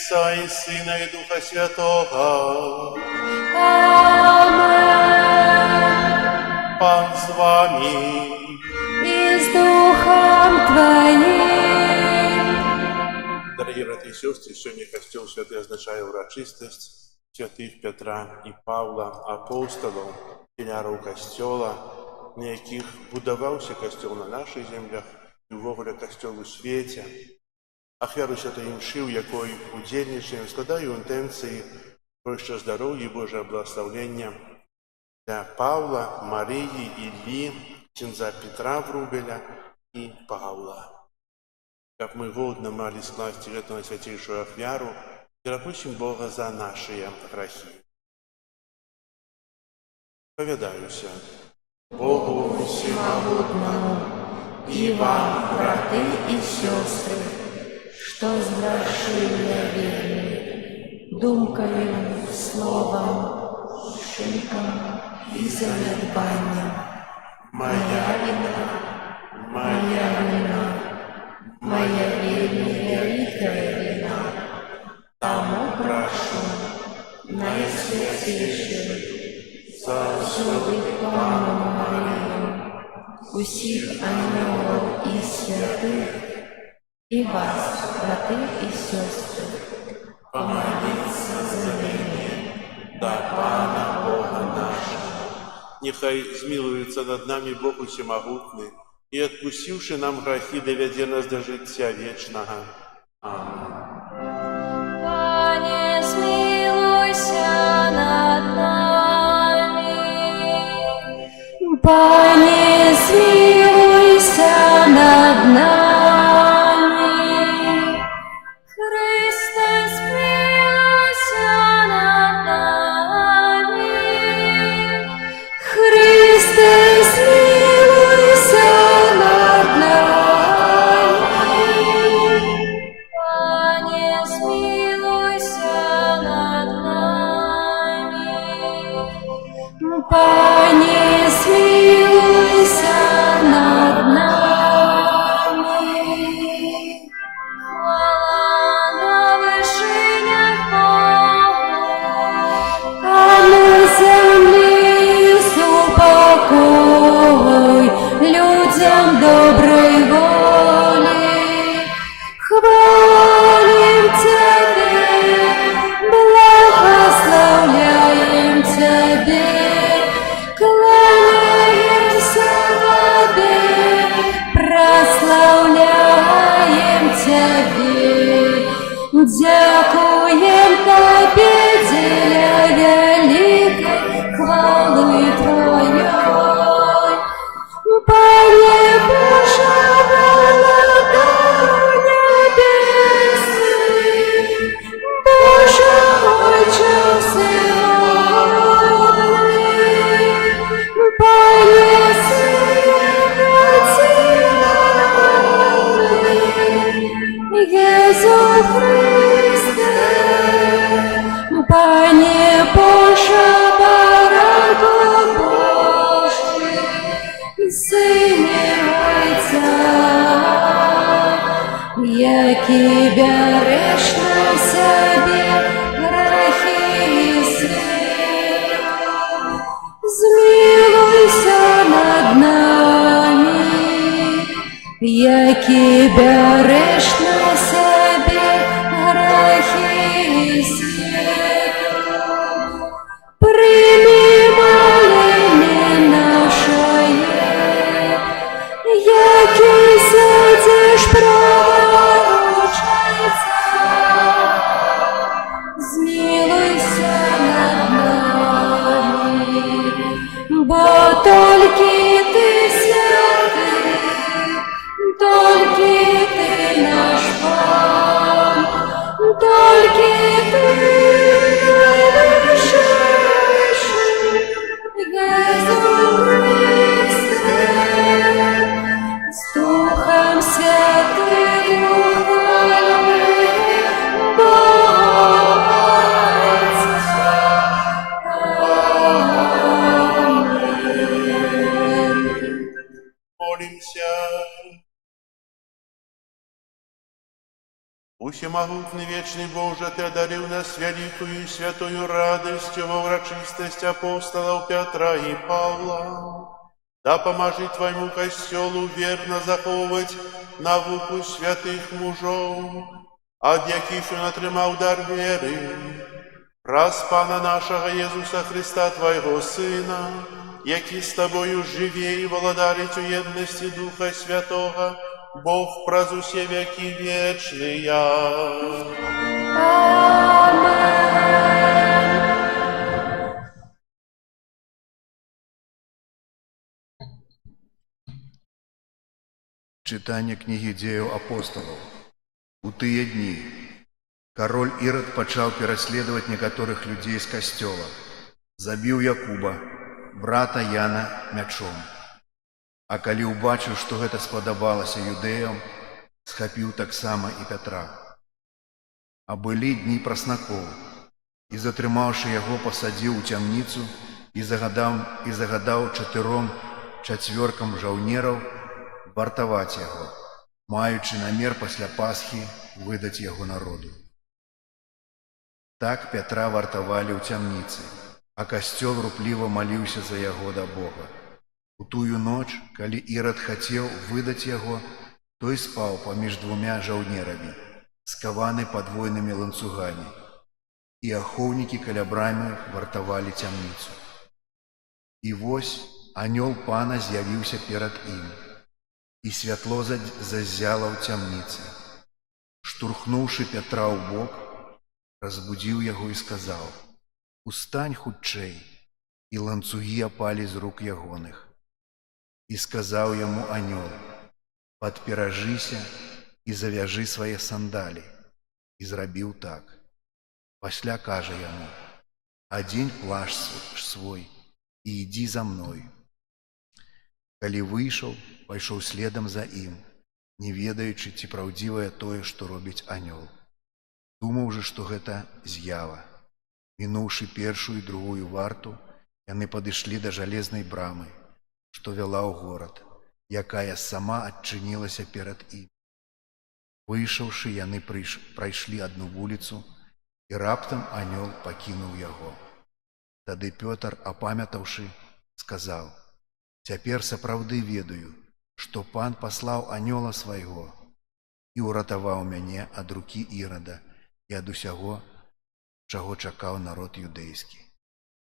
Отца и Сына и Духа Святого. Амен. Пан с вами. И с Духом Твоим. Дорогие братья и сестры, сегодня Костел Святый означает урочистость святых Петра и Павла, апостолов, пілярів Костела, на яких будувався Костел на наших землях і ввогуле Костел у світі. Ахвяру Святої Мши, в якої удільничаємо, складаю інтенції про що здоров'я і Боже благословення для Павла, Марії, Іллі, князя Петра Врубеля и Павла. Как мы голодно молились власти эту на святейшую ахвяру, и просим Бога за наши грехи. Поведаюся Богу Всемогутному и вам, браты и сестры, что сгрешили верны, думкою, словом, вчинком и занедбанием. Моя вина, моя великая вина. Тому прошу наисвятейшую, заступи Пану Марию, усих ангелов и святых, и вас, браты и сестры, помолиться за меня, да Пана Бога нашего. Нехай змилуется над нами Бог Всемогутный, и отпустивший нам грехи, доведе нас до життя вечного. Аминь. Пане, смилуйся над нами. Пане, смилуйся над нами. Христе, смилуйся над нами. Христе, смилуйся над нами. Пане, смилуйся над нами. Пане, смилуйся над нами. Хвала на вишинях Богу, а на землі супокой людям доброї волі. Хвалим Тебе, благословляем Тебе, кланяемся Тебе, прославляем Тебе, дякуем Тебе, деля великой хвалы Твоей. Пане Боже, Владыко небесный, Боже Отче всемогутный, Пане Святый, Иисус Христе, Пане Боже, Баран Божий, Сыне Отца, який береш на себе грехи світу, змилуйся над нами, який береш на себе грехи світу, прийми С Духом Святым Молимся. Всемогутный вечный Боже, Ты одарил нас великую и святую радостью во врачистость апостолов Петра и Павла. Да поможи Твоему костелу верно заховывать науку святых мужов, от яких он отримав дар веры. Раз Пана нашего Єсуса Христа, Твоего Сына, який з Тобою живе и владарить у едности Духа Святого, Бог праз усе веки вечные. Читання книги Дзеяў апостолаў. У тыя дні кароль Ірад пачаў пераследаваць некаторых людзей з касцёла. Забіў Якуба, брата Яна, мячом. А калі ўбачыў, што гэта спадабалася юдэям, схапіў таксама і Пятра. А былі дні праснакоў, і, затрымаўшы яго, пасадзіў у цямніцу і загадаў чацвёркам жаўнераў вартаваць яго, маючы намер пасля Пасхі выдаць яго народу. Так Пятра вартавалі ў цямніцы, а касцёл рупліва маліўся за яго да Бога. У тую ноч, калі Ірад хацеў выдаць яго, той спаў паміж двумя жаўнерамі, скаваны падвойнымі ланцугамі, і ахоўнікі каля брамы вартавалі цямніцу. І вось анёл Пана з'явіўся перад ім, і святло заззяла ў цямніцы. Штурхнуўшы Пятра ў бок, разбудзіў яго і сказаў: «Устань хутчэй», і ланцугі апалі з рук ягоных. І сказаў яму анёл: «Падперажыся і завяжы свае сандалі». І зрабіў так. Пасля кажа яму: «Адзень плашч свой і ідзі за мной». Калі выйшаў, пайшоў следам за ім, не ведаючы, ці праўдзівае тое, што робіць анёл. Думаў жа, што гэта з'ява. Мінуўшы першую і другую варту, яны падышлі да жалезнай брамы, што вяла ў горад, якая сама адчынілася перад ім. Выйшаўшы, яны прайшлі адну вуліцу, і раптам анёл пакінуў яго. Тады Пётр, апамятаўшы, сказаў: «Цяпер сапраўды ведаю, што Пан паслаў анёла свайго і ўратаваў мяне ад рукі Ірада і ад усяго, чаго чакаў народ юдэйскі».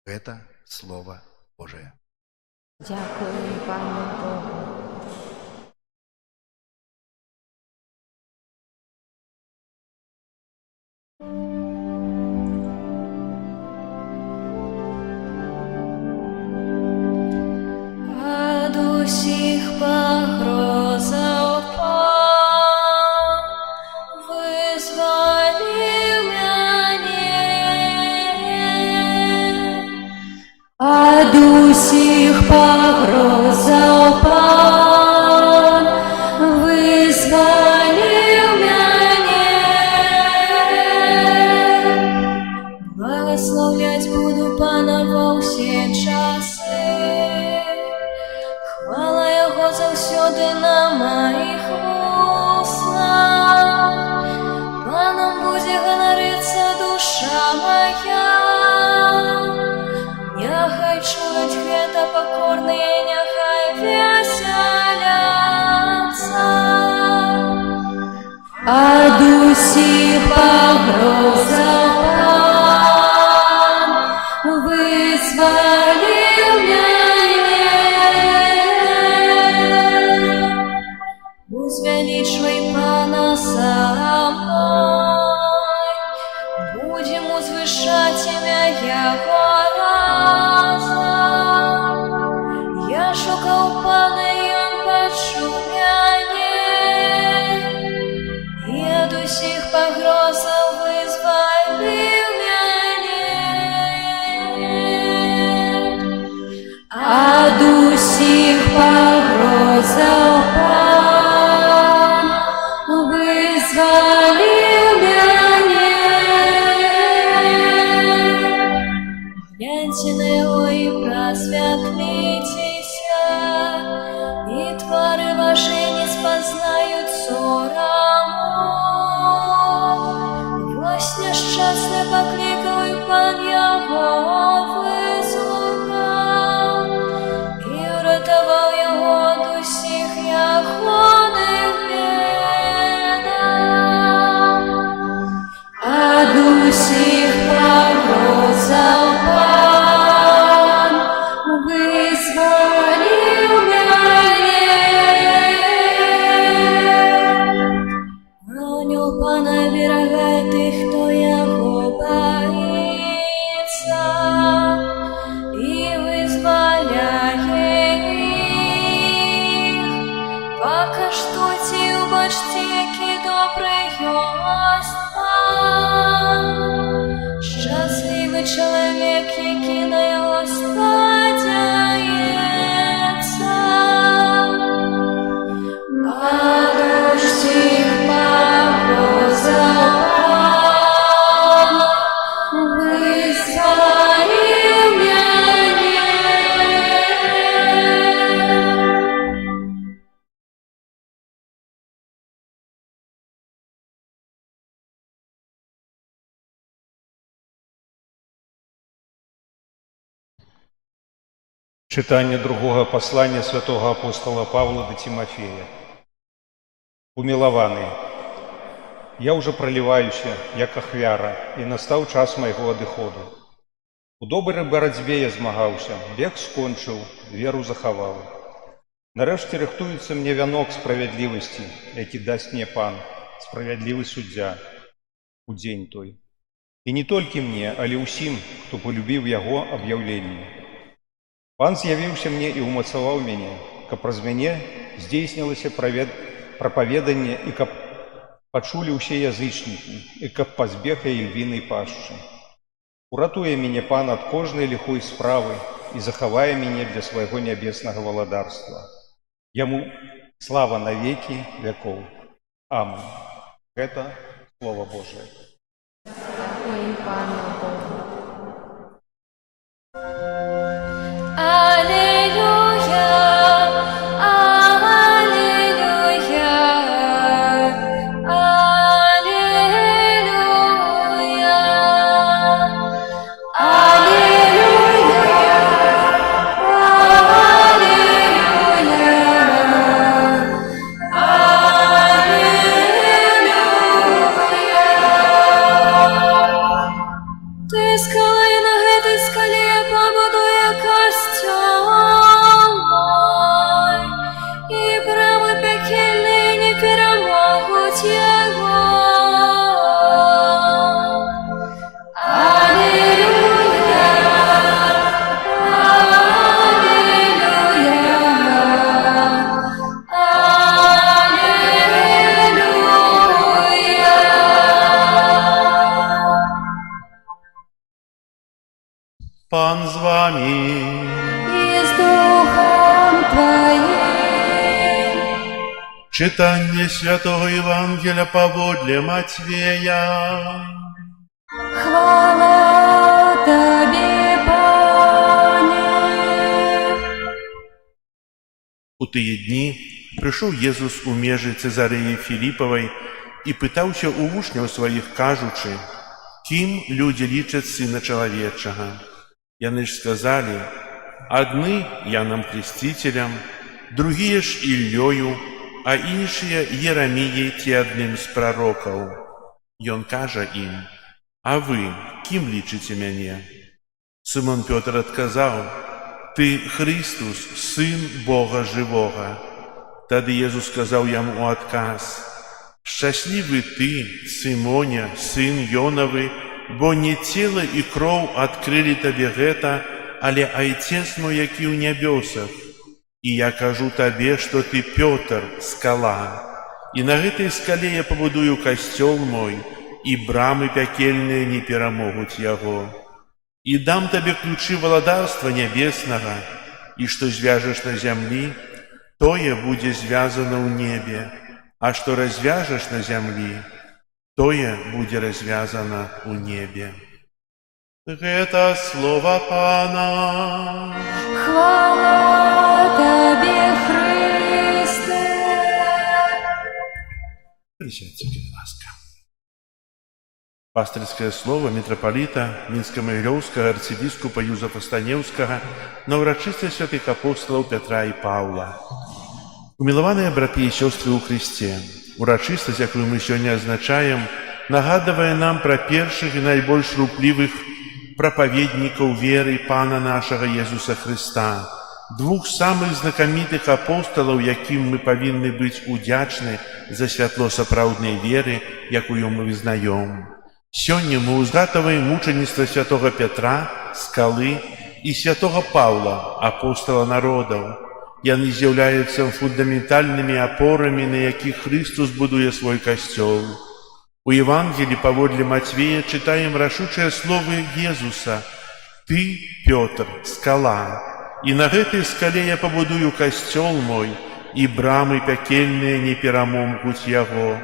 Гэта Слова Божае. Дякую, Пане Богу. Ад усіх пагрозаў Пан вызваліў мяне. Ад усіх пагрозаў Пан вызваліў мяне. Благословляць буду Пана ва ўсе часы. Хвала Яго заўсёды на маіх вуснах. Паном будзе ганарыцца душа моя. Няхай чуюць гэта пакорныя, няхай весяляцца. Ад усіх пагрозаў Пан вызваліў мяне. Узвялічвай Пана са мной, будзем узвышаць імя Яго разам. Я шукаў Пана, і Ён пачуў мяне, і ад усіх пагрозаў вызваліў. час не покликав, і пан його вислухав, і врятував його від усіх ягоних бідах. Ад усіх погрозав пан, визволив мене. Броню пана берегає тих, хто його боїться, і визволяє їх. Покаштуйте і убачте, який добрий єсть пан. Щасливий чоловік, який на його сподівається. Ад усіх погрозав пан, визволив мене. Читание другого послания святого апостола Павла до Тимофея. Умилованный, я уже проливаюся, як ахвяра, и настал час моего адыходу. У доброй боротьбе я змагаўся, бег скончыў, веру захаваў. Нарэшце рыхтуецца мне вянок справядлівасці, які дасць мне пан, справядлівы суддзя, у дзень той. І не толькі мне, але ўсім, хто полюбіў яго аб'яўленне. Пан з'явіўся мне і ўмацаваў мяне, каб праз мяне здзейснілася прапаведанне і каб пачулі ўсе язычнікі, і каб пазбег я ільвінай пашчы. Уратуе мяне пан ад кожнай ліхой справы і захавае мяне для свайго нябеснага валадарства. Яму слава на векі вякоў. Амэн. Гэта Слова Божие. Дякую Пану Богу. Алілюя, алілюя, алілюя, Ти скали на гэтай скале пабудуе касцёл мой, і брамы пякельныя не перамогуць яго. Алілюя, алілюя. Пан з вами. І з Духом Твоїм. Читання Святого Євангелія паводле Матвея. Хвала Тобі, Пане. У тыя дні прыйшоў Езус у межы Цезарэі Філіпавай і пытаўся ў вучняў сваіх, кажучы: «Кім людзі лічаць Сына Чалавечага?» Яны ж сказалі: «Адны Янам Хрысціцелем, другія ж Іллёю, а іншыя Ераміяй ці адным з прарокаў». Ён кажа ім: «А вы кім лічыце мяне?» Сымон Пётр адказаў: «Ты Христус, Сын Бога Жывога». Тады Езус сказаў яму ў адказ: «Шчаслівы ты, Сымоне, сын Ёнавы, бо не цела і кроў адкрылі табе гэта, але Айцец мой, які ў нябёсах. І я кажу табе, што ты Пётр, скала, і на гэтай скале я пабудую касцёл мой, і брамы пякельныя не перамогуць яго. І дам табе ключы валадарства нябеснага, і што звяжаш на зямлі, тое будзе звязана ў небе, а што развяжаш на зямлі, тое будзе развязана ў небе». Гэта слова Пана. Хвала Тобі, Христе. Присядьте, будь ласка. Пастырскае слово митрополита Мінска-Магілёўскага арцыбіскупа Юзафа Станеўскага на ўрачыстасць святых апостолаў Пятра і Паўла. Умілаваныя браты і сёстры ў Христе, урачыстасць, якую мы сёння адзначаем, нагадвае нам пра першых і найбольш руплівых прапаведнікаў веры Пана нашага Езуса Христа, двух самых знакамітых апостолаў, якім мы павінны быць удзячны за святло сапраўднай веры, якую мы вызнаём. Сёння мы ўзгадваем мучаніцтва святога Пятра, скалы, і святога Паўла, апостола народаў. Яны з'яўляюцца фундаментальнымі апорамі, на якіх Христус будуе свой касцёл. У Евангелі паводле Мацвея чытаем рашучыя словы Езуса: «Ты, Пётр, скала, і на гэтай скале я пабудую касцёл мой, і брамы пякельныя не перамомкуць яго.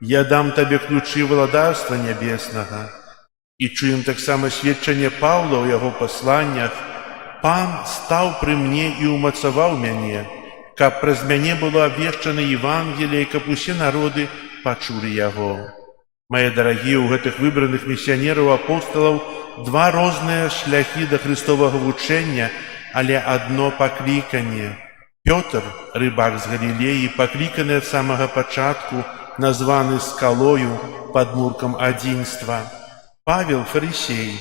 Я дам табе ключы валадарства нябеснага». І чуем таксама сведчанне Паўла ў яго пасланнях: «Пан стаў пры мне і ўмацаваў мяне, каб праз мяне было абвешчана Евангелие, каб усе народы пачулі яго». Мае дарагія, у гэтых выбраных місіянераў апостолаў два розныя шляхі да христовага вучэння, але адно пакліканне. Пётр, рыбак з Галілеі, пакліканы ад самага пачатку, названы скалою, падмуркам адзінства. Павел, фарысей,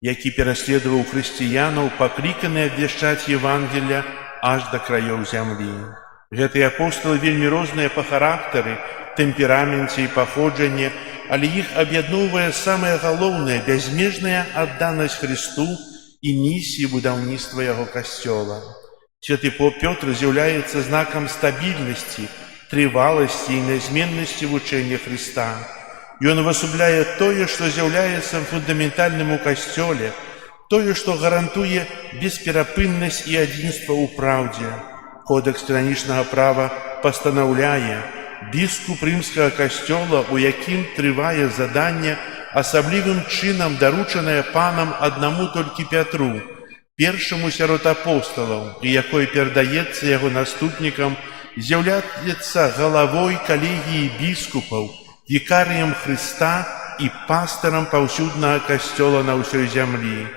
які пераследаваў хрысціянаў, пакліканы абвяшчаць Евангелля аж да краёў зямлі. Гэтыя апостолы вельмі розныя па характары, тэмпераменце і паходжанні, але іх аб'ядноўвае самае галоўнае — бязмежная адданасць Христу і місіі будаўніцтва яго касцёла. Святы Пётр з'яўляецца знакам стабільнасці, трываласці і нязменнасці вучэння Христа. Ён увасабляе тое, што з'яўляецца фундаментальным у касцёле, тое, што гарантуе бесперапыннасць і адзінства ў праўдзе. Кодэкс кананічнага права пастанаўляе: біскуп рымскага касцёла, у якім трывае заданне, асаблівым чынам даручанае панам аднаму толькі Пятру, першаму сярод апостолаў, і якое перадаецца яго наступнікам, з'яўляецца галавой калегіі біскупаў, вікарыем Христа і пастырам паўсюднага касцёла на ўсёй зямлі.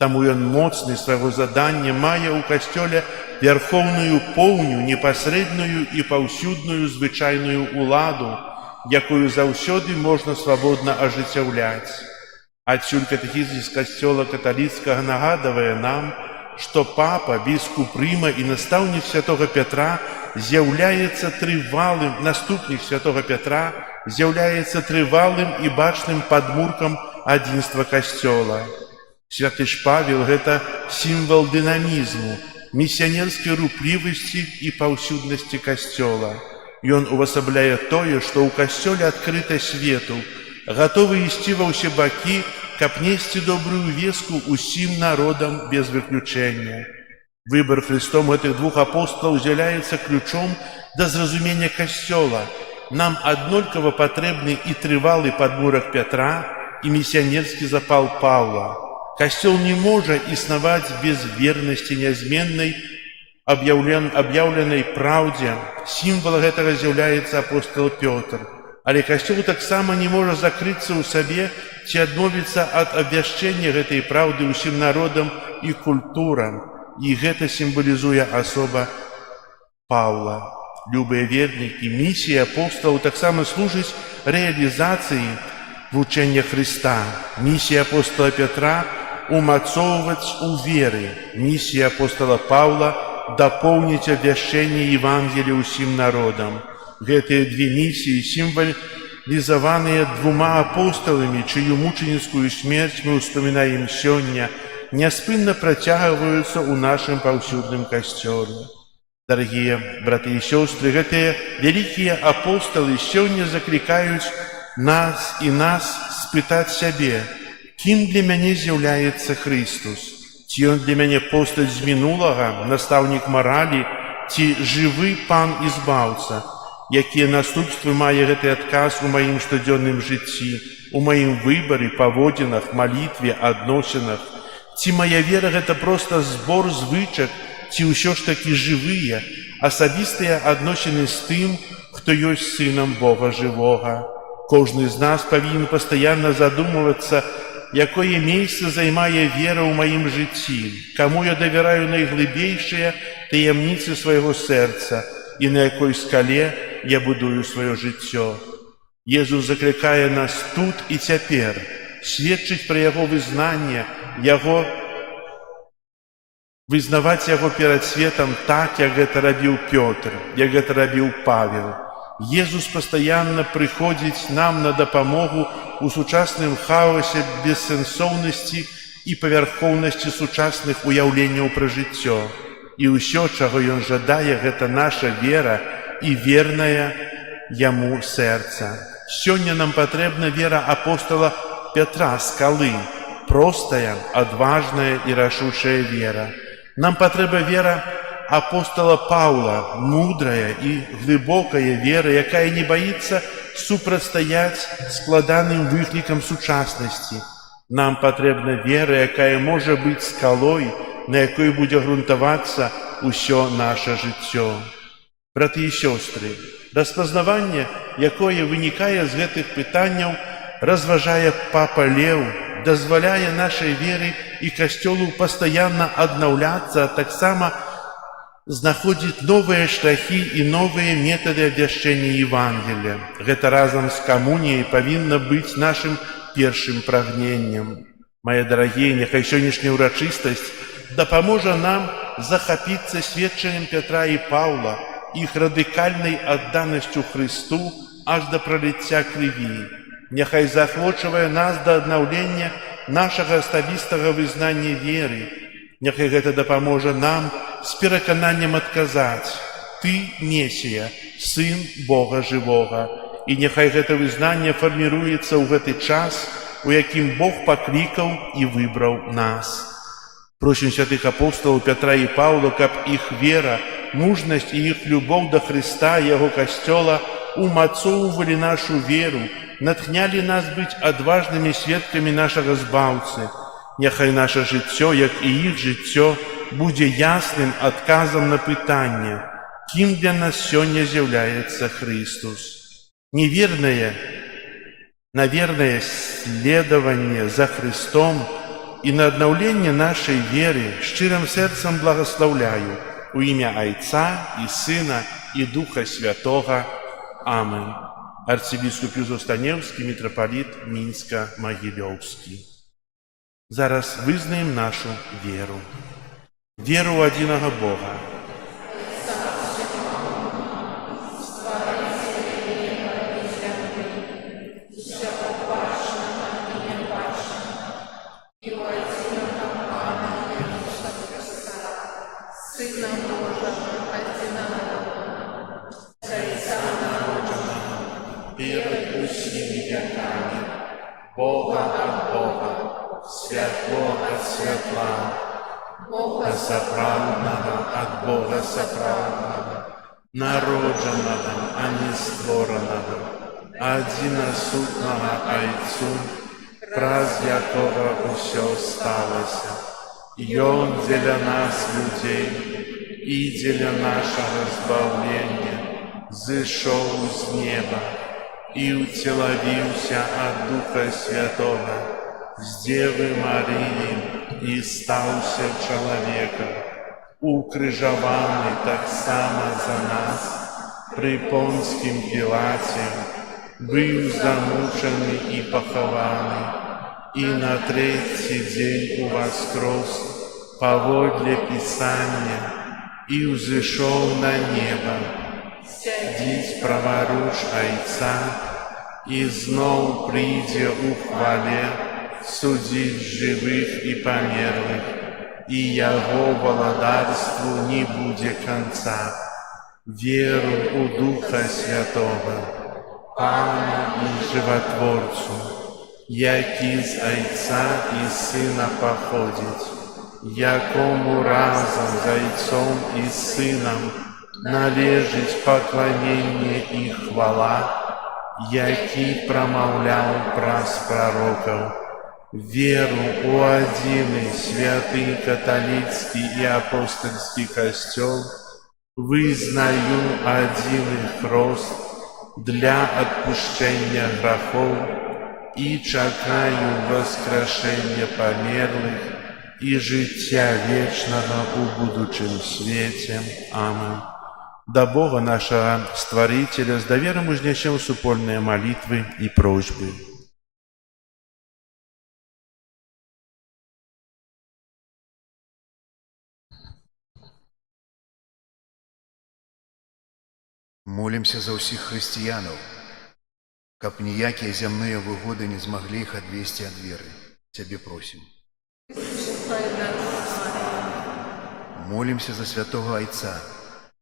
Таму ён моцны свайго задання мае ў касцёле вярхоўную поўню, непасрэдную і паўсюдную звычайную уладу, якую заўсёды можна свабодна ажыццяўляць. Адсюль катэхізм з касцёла каталіцкага нагадвае нам, што папа, біскуп Рыма і настаўнік святога Пятра з'яўляецца трывалым, наступнік святога Пятра з'яўляецца трывалым і бачным падмуркам адзінства касцёла. Святы ж Павел — гэта сімвал дынамізму, місіянерскай руплівасці і паўсюднасці касцёла. Ён увасабляе тое, што ў касцёле адкрыта свету, гатовы ісці ва ўсе бакі, каб несці добрую вестку усім народам без выключэння. Выбар Христом гэтых двух апостолаў з'яўляецца ключом да зразумення касцёла. Нам аднолькава патрэбны і трывалы падмурак Пятра, і місіянерскі запал Паўла. Касцёл не можа існаваць без вернасці нязменнай, аб'яўленай праўдзе. Сімвал гэтага з'яўляецца апостол Пётр. Але касцёл таксама не можа закрыцца ў сабе ці адмовіцца ад абвяшчэння гэтай праўды ўсім народам і культурам. І гэта сімвалізуе асоба Паўла. Любыя вернікі, місія апостолаў таксама служыць рэалізацыі вучэння Христа. Місія апостола Пятра — умацоўваць у веры. Місія апостола Паўла — дапоўніць абвяшчэнне Евангелія ўсім народам. Гэтыя две місіі, сімвалізаваныя двума апосталамі, чыю мучаніцкую смерць мы ўспамінаем сёння, няспынна працягваюцца ў нашым паўсюдным касцёле. Дарагія браты і сёстры, гэтыя вялікія апосталы сёння заклікаюць нас спытаць сябе: кім для мяне з'яўляецца Христус? Ці ён для мяне постаць з мінулага, настаўнік маралі, ці жывы пан і збаўца? Якія наступствы мае гэты адказ у маім штодзённым жыцці, у маім выбары, паводзінах, малітве, адносінах? Ці мая вера — гэта проста збор звычак, ці ўсё ж такі жывыя, асабістыя адносіны з тым, хто ёсць сынам Бога жывога? Кожны з нас павінен пастаянна задумвацца, якое месца займае вера ў маім жыцці, каму я давяраю найглыбейшыя таямніцы свайго сэрца і на якой скале я будую сваё жыццё. Езус заклікае нас тут і цяпер сведчыць пра яго вызнанне, вызнаваць яго перад светам так, як гэта рабіў Пётр, як гэта рабіў Павел. Езус пастаянна прыходзіць нам на дапамогу у сучасным хаосе бессэнсоўнасці і павярхоўнасці сучасных уяўленняў пра жыццё. І ўсё, чаго ён жадае, гэта наша вера і вернае яму сэрца. Сёння нам патрэбна вера апостала Пятра Скалы, простая, адважная і рашучая вера. Нам патрэба вера апостола Паўла, мудрая і глыбокая вера, якая не баіцца супрацьстаяць складаным выклікам сучаснасці. Нам патрэбна вера, якая можа быць скалой, на якой будзе грунтавацца ўсё наша жыццё. Браты і сёстры, распазнаванне, якое вынікае з гэтых пытанняў, разважае папа Леў, дазваляе нашай веры і касцёлу пастаянна аднаўляцца, а таксама знаходзіць новыя шляхі і новыя метады абвяшчэння Евангелія. Гэта разам з камуніяй павінна быць нашым першым прагненнем. Мае дарагія, няхай сённяшняя ўрачыстасць дапаможа нам захапіцца сведчаннем Пятра і Паўла, іх радыкальнай адданасцю Хрысту аж да праліцця крыві. Няхай заахвочвае нас да аднаўлення нашага асабістага вызнання веры. Няхай гэта дапаможа нам з перакананнем адказаць: «Ты, Месія, Сын Бога жывога». І няхай гэта вызнанне фарміруецца ў гэты час, у якім Бог паклікаў і выбраў нас. Просім святых апостолаў Пятра і Паўла, каб іх вера, мужнасць і іх любоў да Хрыста і яго касцёла умацоўвалі нашу веру, натхнялі нас быць адважнымі сведкамі нашага збаўцы. Няхай наша жыццё, як і іх жыццё, будзе ясным адказам на пытанне, кім для нас сёння з'яўляецца Христус. Наверное следаванне за Христом і на аднаўленне нашай веры шчырым сэрцам благаслаўляю у імя Айца і Сына і Духа Святога. Амен. Арцыбіскуп Юзеф Станеўскі, мітрапаліт Мінска-Магілёўскі. Зараз вызнаем нашу веру. Веру ў адзінага Бога. Перед усімі веками, Бога от Бога, святло от святла, Бога сапраўднага от Бога сапраўднага, народжанага, а не створанага, адзінасутнага Айцу, праз якога ўсё сталася. Ён дзеля нас, людзей, і дзеля нашага збаўлення зышоў з неба і ўцелавіўся ад Духа Святога, з Девы Марыі і стаўся чалавекам, укрыжаваны таксама за нас пры Понскім Пілаце, быў замучаны і пахаваны, і на трэці дзень уваскрос паводле Пісання і ўзышоў на неба, сядзіць праваруч Айца і зноў прыйдзе ў хвале судзіць жывых і памерлых, і яго валадарству не будзе канца. Веру ў Духа Святога, Пана і Жыватворцу, які з Айца і Сына паходзіць, якому разам з Айцом і Сынам належыць пакланенне і хвала, які прамаўляў праз прарокаў. Веру ў адзіны святы каталіцкі і апостальскі касцёл, вызнаю адзіны хрост, для адпушчэння грахоў і чакаю воскрешэння памерлых і жыцця вечнага ў будучым свеце. Амин. До Бога нашего Створителя с доверием узнесем супольные молитвы и просьбы. Молимся за ўсіх хрысціянаў, каб ніякія зямныя выгоды не змаглі іх адвесці ад веры. Цябе просім. Молимся за святого Айца,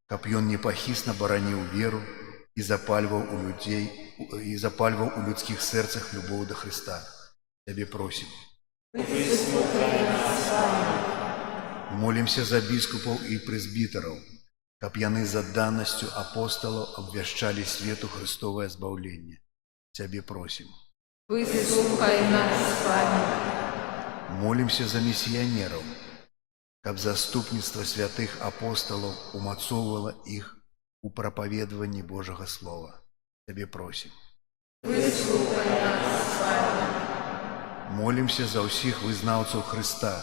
каб ён непахісна бараніў веру і запальваў у людскіх сэрцах любоў да Хрыста. Цябе просім. Молимся за біскупаў і прэзбітараў, каб яны з адданасцю апосталаў абвяшчалі свету Христовае збаўленне. Цябе просім. Выслухай нас, Пане. Молимся за місіянераў, каб заступніцтва святых апосталаў умацоўвала іх у прапаведванні Божага Слова. Цябе просім. Выслухай нас, Пане. Молимся за ўсіх вызнаўцаў Хрыста,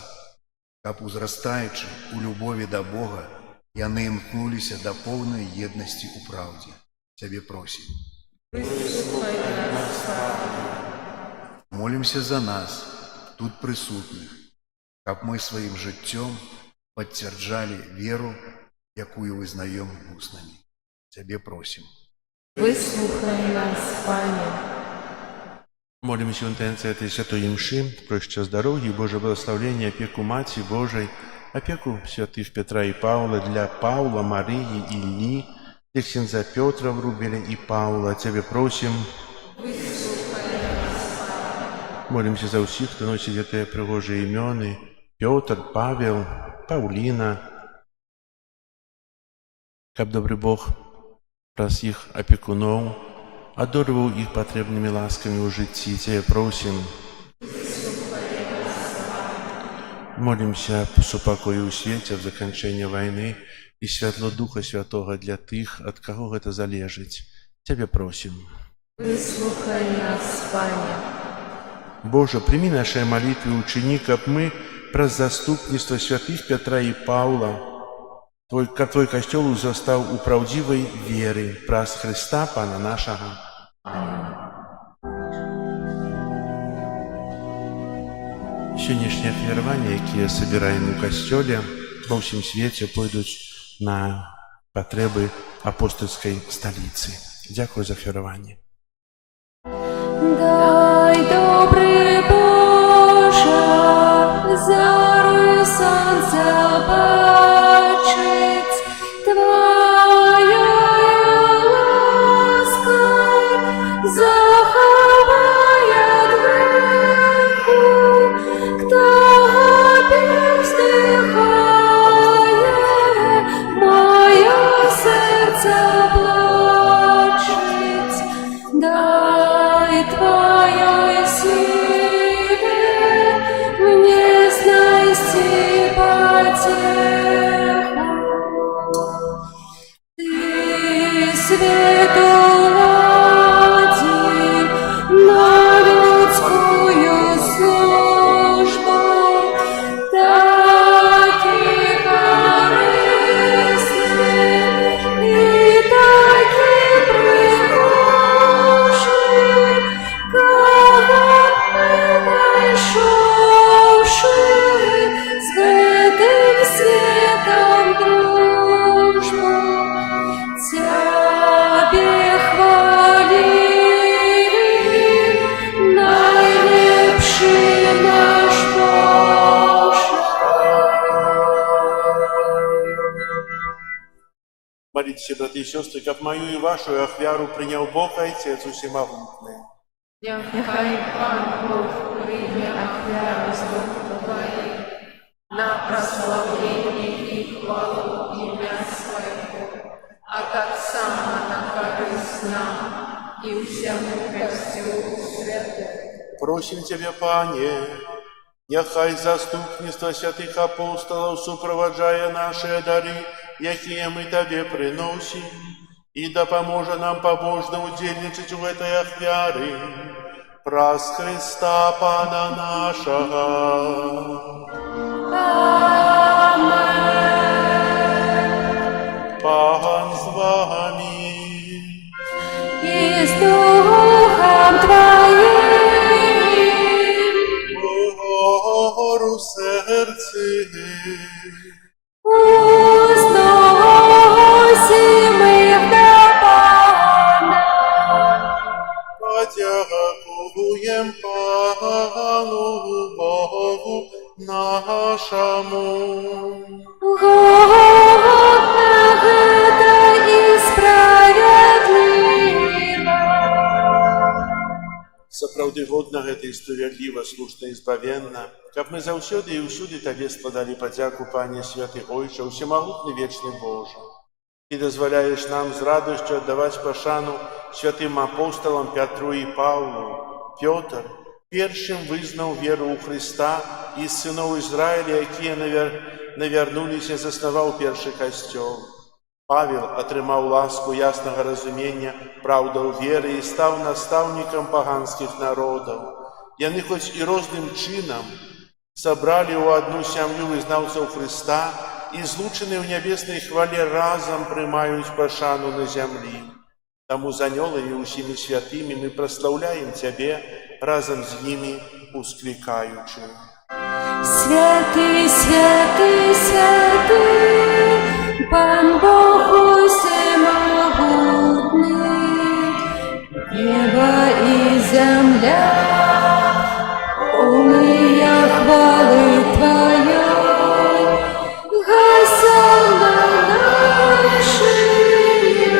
каб, узрастаючы ў любові да Бога, яны імкнуліся да поўнай еднасці ў праўдзе. Цябе просім. Выслухай нас, Пане. Молимся за нас, тут прысутных, каб мы сваім жыццём пацвярджалі веру, якую вызнаём вуснамі. Цябе просім. Выслухай нас, Пане. Молимся в интенции этой святой мши, проща здоровья и Божьего благословения, опеку Мати Божией, опеку святых Петра и Павла, для Павла, Марии, Ильи, для ксенза Петра Врубеля и Павла. Тебе просим. Молимся за всех, кто носит эти пригожие имена: Петр, Павел, Паулина. Каб добрый Бог праз их опекунов одорвал их потребными ласками у житті. Тебе просим. Молимся по супокою у свете в заканчэнні войны и святло Духа Святого для тых, от кого это залежить. Тебе просим. Выслухай нас, Пане. Боже, прими наши молитвы, учини, каб мы праз заступніцтва святых Петра и Павла, каб Твой костел узрастаў у правдивой веры праз Христа Пана нашего. Сённяшние ахвяраванні, якія собираем у костеле, во всем свете пойдут на потребы апостольской столицы. Дякую за ахвяраванні. Дай, добрый Боже, зарю сонця бачить, Твоєю ласкою заховай от греху, хто вздихає, моє серце плачить. Дай Твоей силе мне знайти потеху. Ты свету лади на людскую службу, таки корыстный и таки пригожий, кого мы найшовши с гэтым светом дружбу. Тебе хвалили, найлепший наш Боже. Молитесь, братья и сестры, как мою и вашу ахвяру принял Бог Отец Всемогутный. Нехай Пан Бог прийме ахвяру з рук Твоїх на прославление и хвалу имя Своего, а так само на корысть нам и всему костелу святым. Просим Тебя, Пане, нехай заступництво святых апостолов, сопровождая наши дары, якие мы Тебе приносим, и дапаможа нам побожно удзельнічаць у гэтай ахвяры праз Христа Пана нашага. Пан з вами. И с Духом Твоим Гору серці. узносим их до Пана. Подякуєм Пану Богу нашому. Годно это и справедливо. Сапраўды годна гэта і справядліва, слушна і збавенна, каб мы заўсёды і ўсюды Табе складалі падзяку, Пане Святы Ойча, усемагутны вечны Божа. Ты дазваляеш нам з радасцю аддаваць пашану святым апосталам Пятру і Паўлу. Пётр першым вызнаў веру ў Хрыста і з сыноў Ізраіля, якія навярнуліся, заснаваў першы касцёл. Павел атрымаў ласку яснага разумення праўдаў веры і стаў настаўнікам паганскіх народаў. Яны хоць і розным чынам сабралі ў адну сям'ю вызнаўцаў Хрыста і злучаныя ў нябеснай хвале разам прымаюць пашану на зямлі. Таму з анёламі ўсімі святымі мы праслаўляем Цябе разам з імі усклікаючы. Святый, святый, святый, Пан Бог всемогутный, небо и земля, полные хвалы Твоей, Госанна нашей,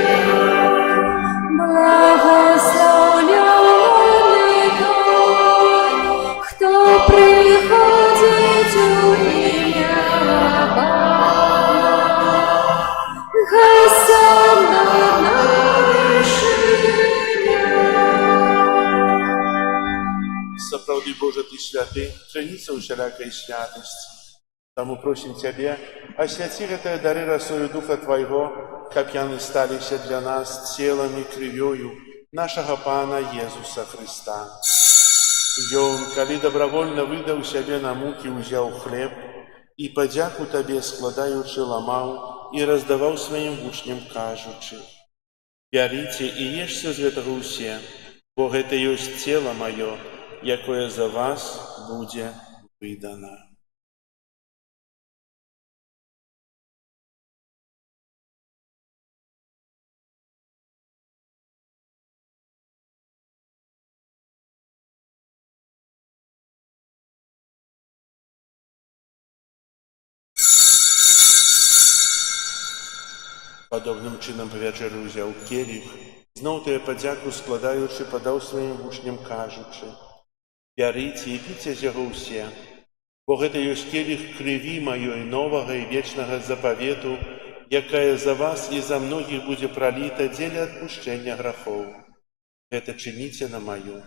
благословенный Той, кто приходит у имя Пана. Госанна нашей. Сапраўды, Божа, Ты святы, крыніца ўсялякай святасці. Таму просім Цябе, асвяці гэтыя дары расою Духа Твайго, каб яны сталіся для нас целам і крывёю нашага Пана Езуса Хрыста. Ён, калі дабравольна выдаў сябе на мукі, узяў хлеб і падзяку Табе складаючы ламаў і раздаваў сваім вучням, кажучы: «Бярыце і ешце з гэтага ўсе, бо гэта ёсць цела маё, якое за вас будзе выдана». Падобным чынам па вячэры ўзяў келіх, зноў тыя падзяку складаючы, падаў сваім вучням, кажучы: «Бярыце і піце з яго ўсе, бо гэта ёсць келіх крыві маёй новага і вечнага запавету, якая за вас і за многіх будзе праліта дзеля адпушчэння грахоў. Гэта чыніце на маю».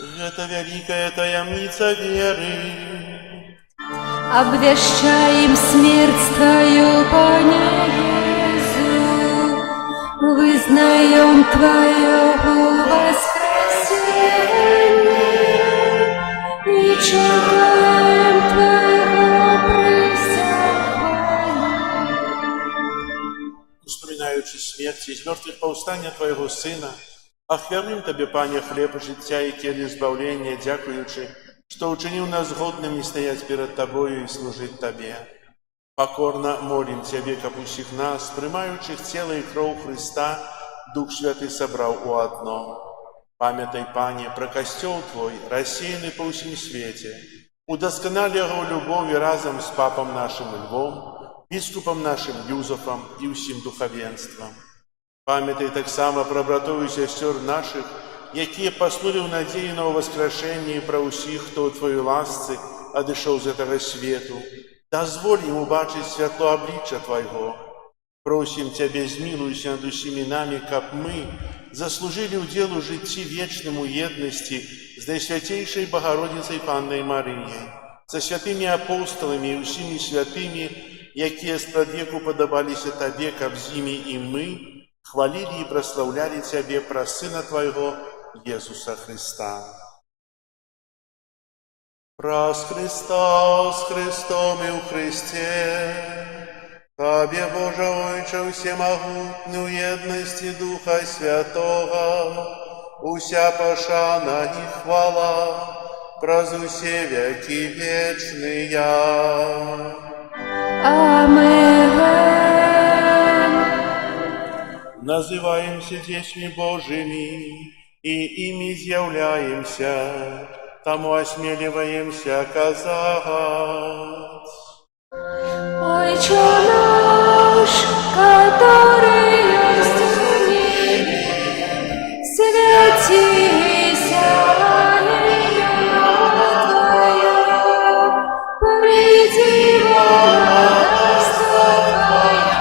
Гэта вялікая таямніца веры. Обвещаем смерть Твою, Пане Иисус, вызнаем Твое воскресение и чекаем Твоего присягания. Успоминаючи смерть і з мертвых паўстання Твоего Сына, ахвяруем Табе, Пане, хлеб жыцця і келіх збаўлення, дзякуючы, што ўчыніў нас годнымі стаяць перад Табою і служыць Табе. Пакорна молім Цябе, каб усіх нас, прымаючых цела і кроў Хрыста, Дух Святы сабраў у адно. Памятай, Пане, пра касцёл Твой, рассеяны па ўсім свеце. Удасканалі яго ў любові разам з папам нашым Львом, біскупам нашым Юзафам і ўсім духавенствам. Памятай таксама пра братоў і сясцёр нашых, якія паснулі ў надзеі на ўваскрашэнне, і пра ўсіх, хто ў Твоёй ласцы адышоў з гэтага свету. Дазволь ім убачыць святло аблічча Твайго. Просим Тебя, змилуйся над усіми нами, каб мы заслужили удел у житті вечному єдності з Найсвятейшей Богородицей Панной Марією, со святими апостолами і усіми святими, які спрадвеку подобалися Тебе, каб з ними і ми хвалили і прославляли Тебе про Сына Твоего, Иисуса Христа. Прас Христа, с Христом и у Христе, Тебе, Боже Ойче, всемогутную едности Духа Святого, уся пошана и хвала, прозу все веки вечные. Амен. Называемся детьми Божьими, и ими изъявляемся, тому осмеливаемся казать. Отче наш, который есть в небе, святися имя Твое, приди царство Твое,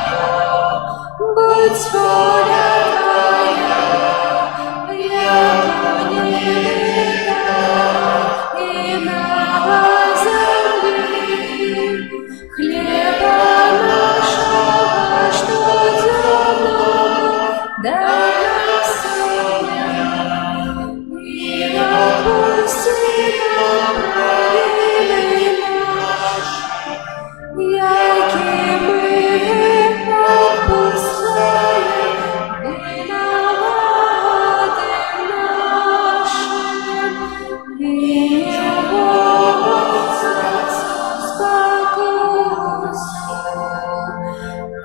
будь воля Твоя, яко в небе, так и на земле. Хлеба нашего штодневного дай нам сегодня, и отпусти нам провины наши, яки мы отпускаем виноватым нашим, и не вводь нас в спокусу,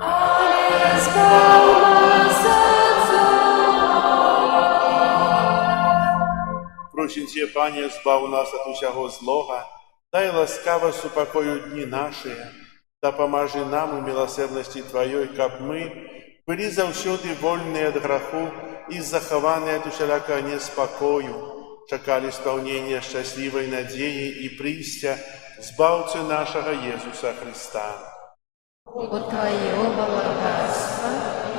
але избавь нас от зла. Просим Тебе, Пане, збав нас от усяго злога, дай ласкаво супокою дни наши, да поможи нам у милосердности Твоей, каб мы были завсёды вольны от греху и захованы от усялякого неспокою, чекали исполнения счастливой надеи и пристя Збавцы нашего Иисуса Христа. От Твое благодатство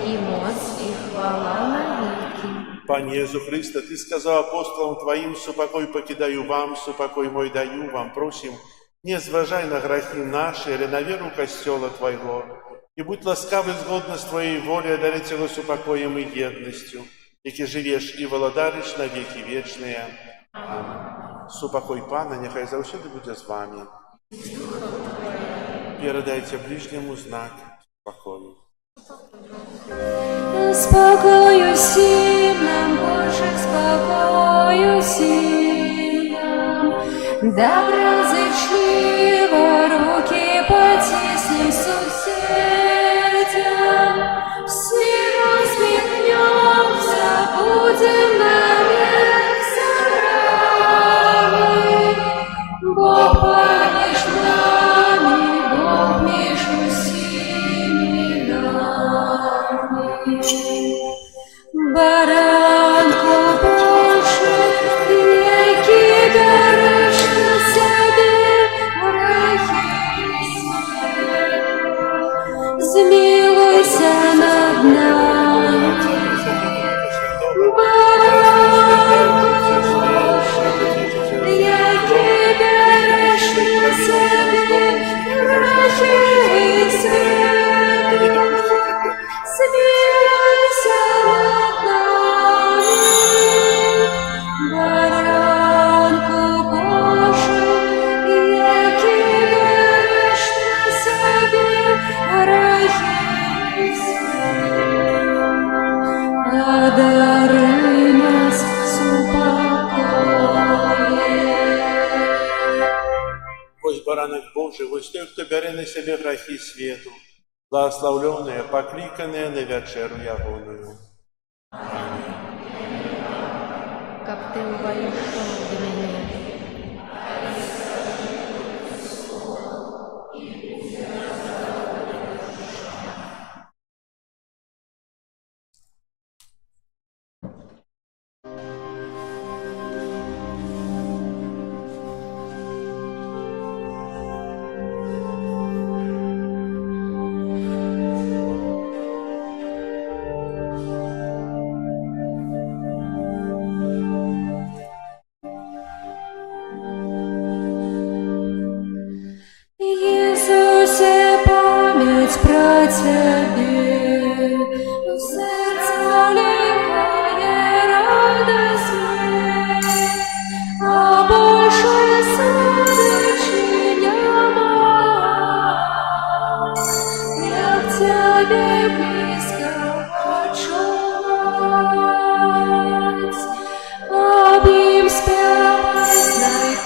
и мощь и хвала навеки. Пане Иисус Христе, Ты сказал апостолам Твоим, «Супокой покидаю вам, супокой мой даю вам». Просим, не зважай на грехи наши или на веру костела Твоего, и будь ласкавый згодно с Твоей волей одарить его супокоем и едностью, яки живешь и володаришь на веки вечные. Супокой Пана, нехай завсёды буде з вами. Передайте ближнему знак спокою. Спокою всім нам, Боже, спокою всім нам, доброзичливо руки потиснем сусідям, всі розміхнемся, будем навек собраны, Бог поміж нами, Бог між усіми нами. Баранку Божий, який береш на себе грехи світу, змилуйся над нами. Баранку Божий, який береш на себе грехи світу, змилуйся над нами. Баранку Божий, який береш на себе грехи світу, одари нас супокоєм. Ось баранок Божий, ось той, хто бере на себе грехи світу, благословленные, покликанные на вечеру ягоную. Как Ты увойшел до меня.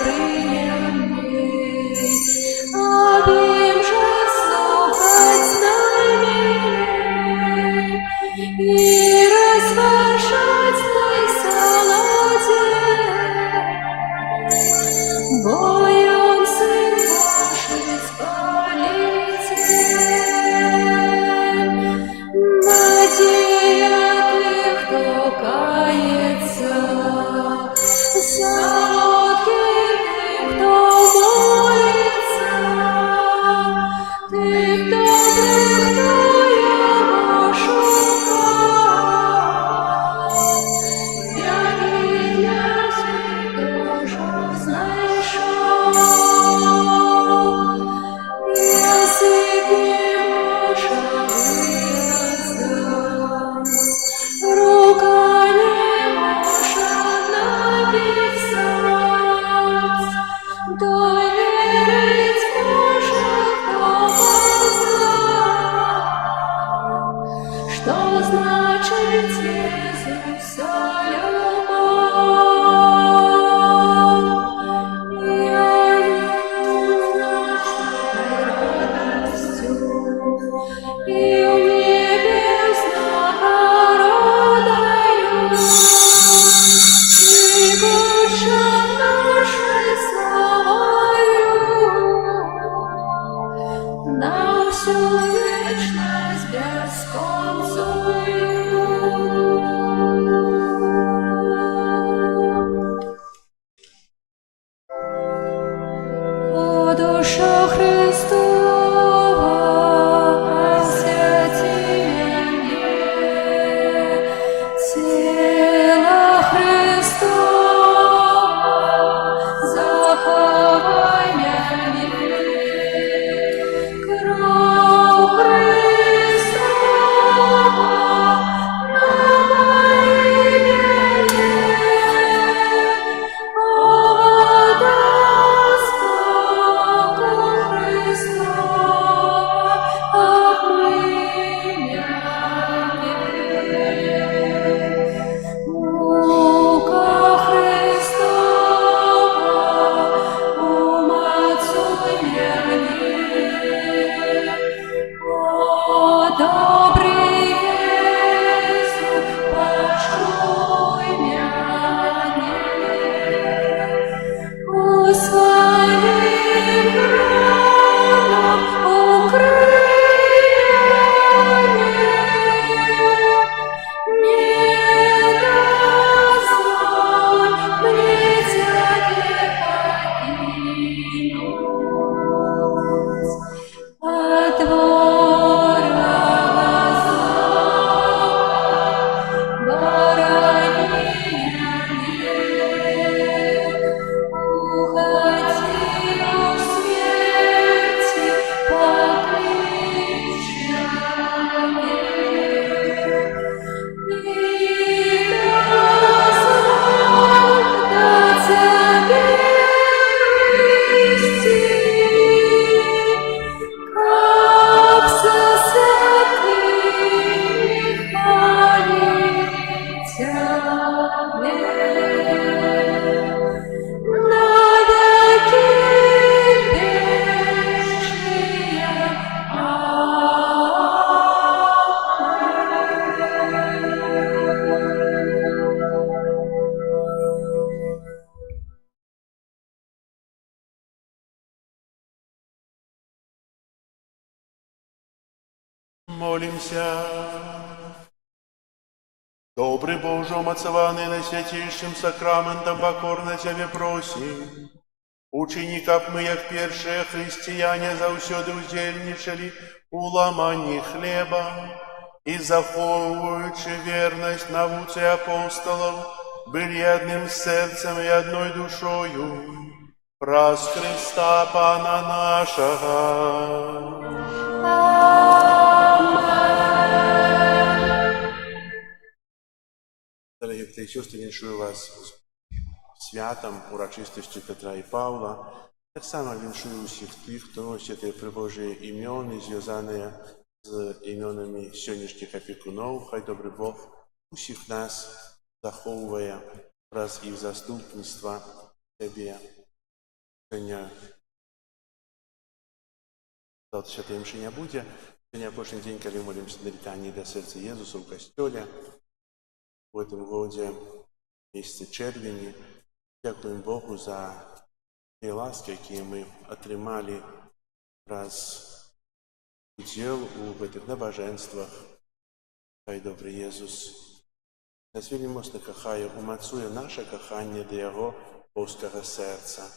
приємний, а їм же слухать наймилей і розважать найсолодей, бо он Сын Божий Спаситель. Надія тих, хто кається, солодкий тим, хто молиться, тих добрих, хто його шукав, як і для всіх душу знайшов. Язики Божа вираза, рука не може написать, довірить може, хто познав, що значить Єзуса любов. Я радостью и в небе с нагородою, и душам нашей славою на всю вечность бесконцую. О, душа Христова, освяти меня, тело Христова, заховай меня, кровь Христова на моей вине, о, вода своим храмом укрыли, не дозволь мне Тебе покинуть от ворога зла, борони меня. Уходи у смерти, поклича и дозволь до Тебе прийти, как со святыми хвалить Тебя. Навеки вечные. Молимся. Добрый Боже, умацованный на святейшим сакраментом, покорно Тебе просим. Учини, как мы, як першие христиане, завсёды удельничали у ламанні хлеба и, заховываючи верность науце апостолов, были одним сердцем и одной душою. Праз Христа Пана нашего. Дорогі брати і сестри, віншую вас святом, урочистостю Петра і Павла. Так само віншую усіх тих, хто носить прибожі ім'яни, зв'язані з іменами сьогоднішніх опікунов. Хай добрий Бог усіх нас заховує раз їх заступництва Тебе. Сёння заўтра святой імшы не будзе. Сёння апошні дзень, калі молімся на літанні да сэрца Езуса ў касцёле. У гэтым годзе, месяцы чэрвені, дзякуем Богу за тыя ласкі, якія мы атрымалі праз удзел у гэтых набажэнствах. Хай добры Езус нас вельмі моцна кахае, умацуе наша каханне да Яго боскага сэрца.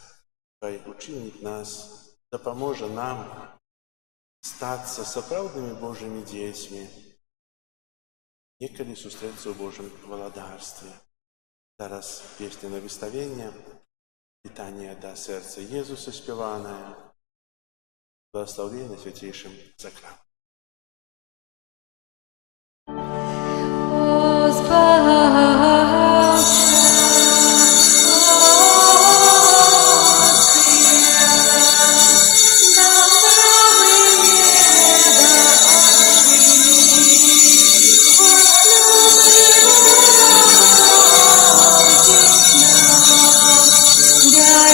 Хай учыніць нас, дапаможа нам стацца сапраўднымі Божымі дзецьмі, некалі сустрэцца ў Божым валадарстве. Зараз песня на выставленне, літанне да сэрца Езуса спяванае, благословення святейшим закраментом. Дай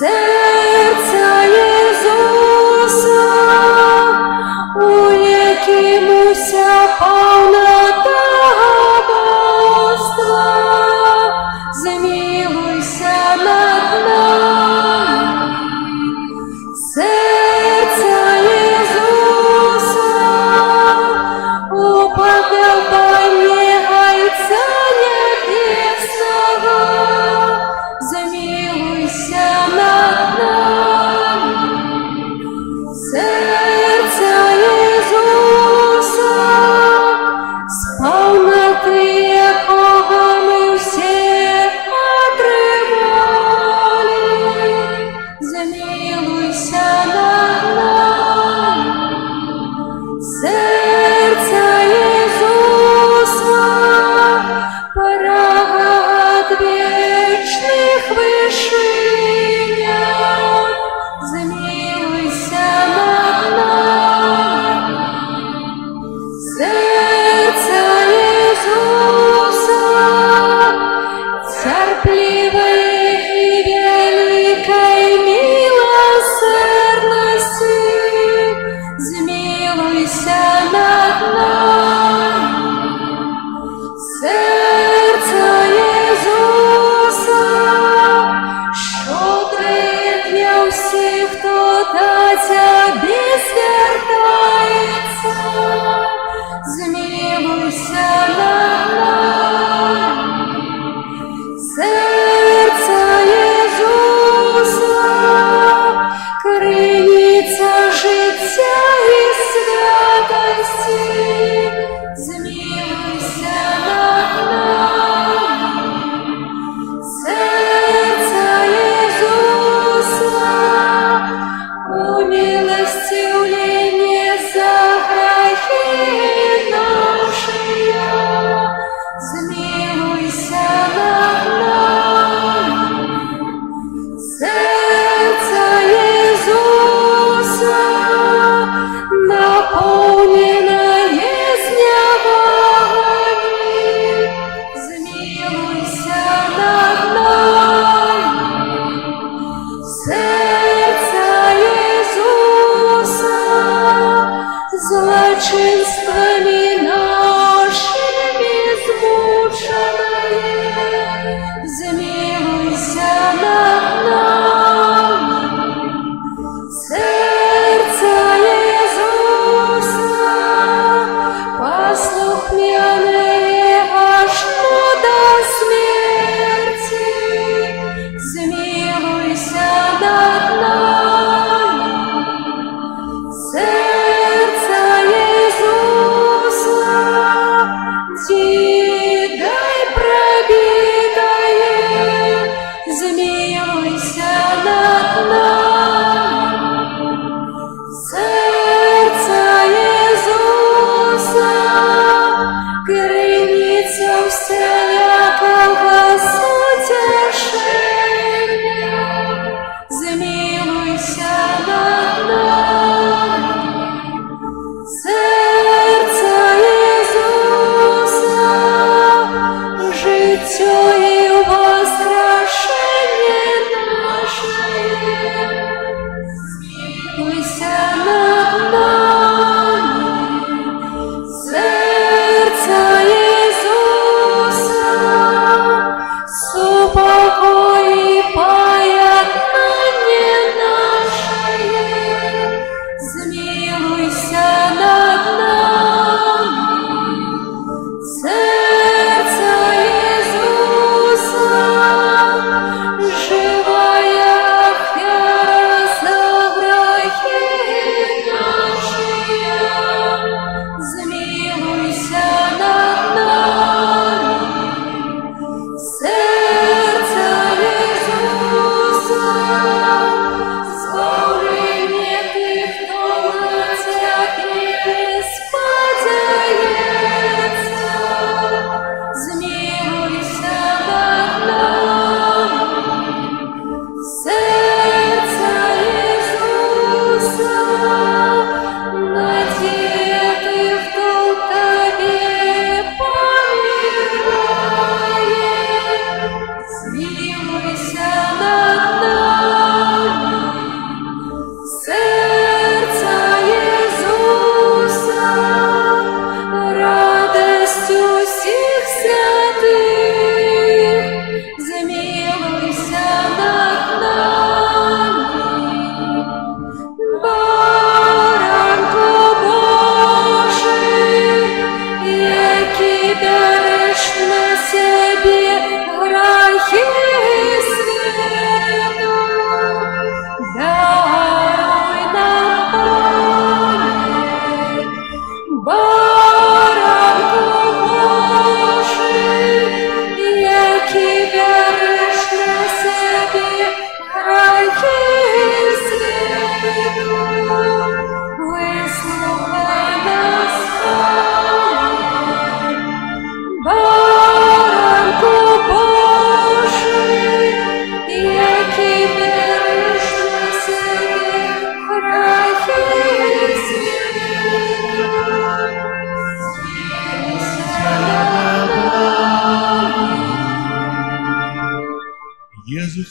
серця Ісуса, у яким уся повнота богства, змилуйся над нами. Серця Ісуса, уподобання Гайця Небесного, змилуйся над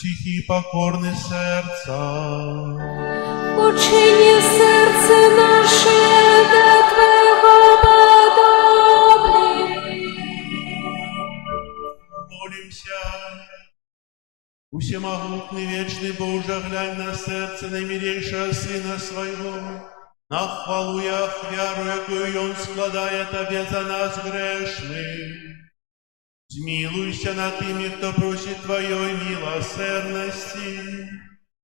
тихие и покорны сердца. Учини серце наше до Твоего подобны. Молимся. Всемогутный, вечный Боже, глянь на сердце наимилейшего Сына Своего, на хвалу и ахвяру, якую Он складает Тебе за нас грешных. Змилуйся над теми, кто просит Твоей милосердности,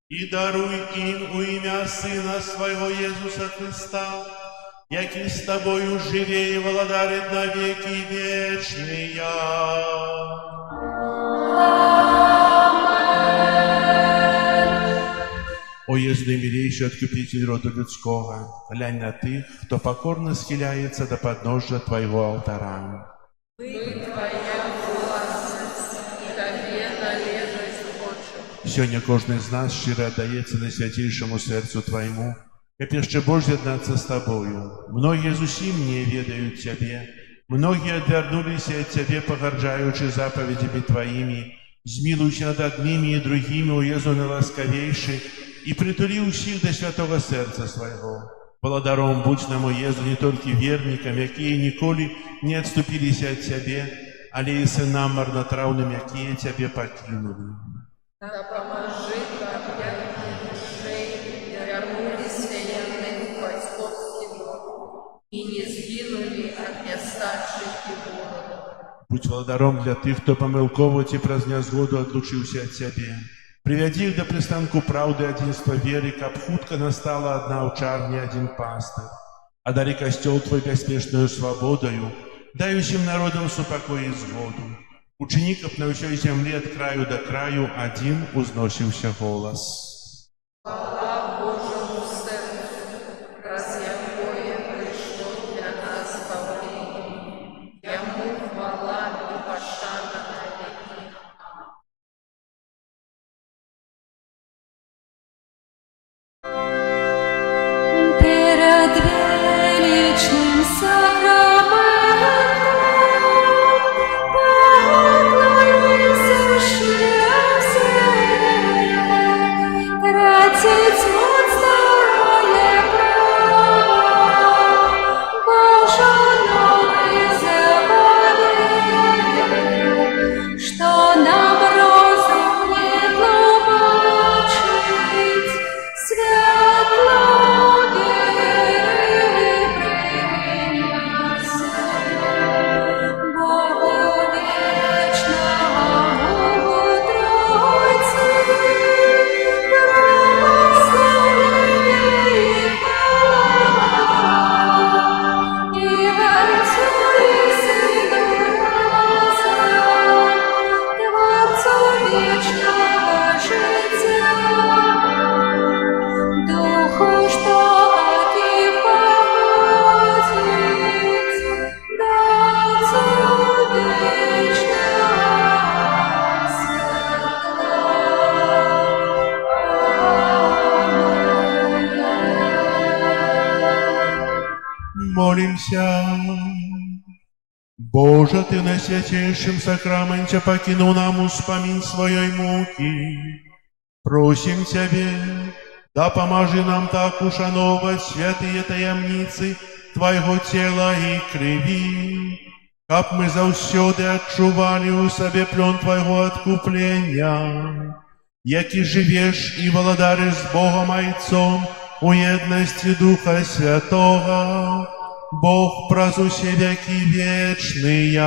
и даруй им у имя Сына Своего Иисуса Христа, який с Тобою живее и владарит на веки вечные. О, езный милейший откупитель рода людского, глянь на тых, кто покорно схиляется до подножия Твоего алтаря. Сьогодні кожен з нас щиро отдається на святейшему серцу Твоему, как еще Божье однаться с Тобою. Многие зусим не ведают Тебе, многие отвернулись от Тебе, погорджаючи заповедями Твоими. Змилуйся над одними и другими, уезу ласковейший, и притули усих до святого сердца Своего. Благодаром будь нам, уезу, не только верникам, якие николи не отступились от Тебе, але и сынам марнотравным, якие Тебе покинули. Да поможи нам, як душей, вернулись яны по Господу, и не сгинули от нестачных и голода. Будь владаром для тых, кто помилково и праздня згоду отлучился от Тебе. Приведи их до пристанку правды единства веры, как хутко настала одна овчарня, один пастырь. Одари костел Твой беспечную свободою, дающим народам супокой и згоду. Учеников на всей земле от краю до краю один узносился голос. Хвала Божьему сердцу, раз якое пришло для нас спасение. Ему хвала и пошана на веки. Перед величным сакраментом поклонимся все, тратить мод здоровье право, Божаной заболели, что нам розум не тлумачить, светло веры принеся. Богу вечному Тройце, благословение и хвала, и Отцу и Сыну разом, Творцу вечного життя, Духу, что от них походит, да Отцу вечного светла. Молимся. Боже, Ты на святейшем сакраменте покинул нам успомин своей муки. Просим Тебе, да поможи нам так ушановать святые таямницы Твоего тела и крови, как мы завсёды отчували у себе плен Твоего откупления, яки живешь и владаришь с Богом Отцом у едности Духа Святого, Бог празусе веки вечные.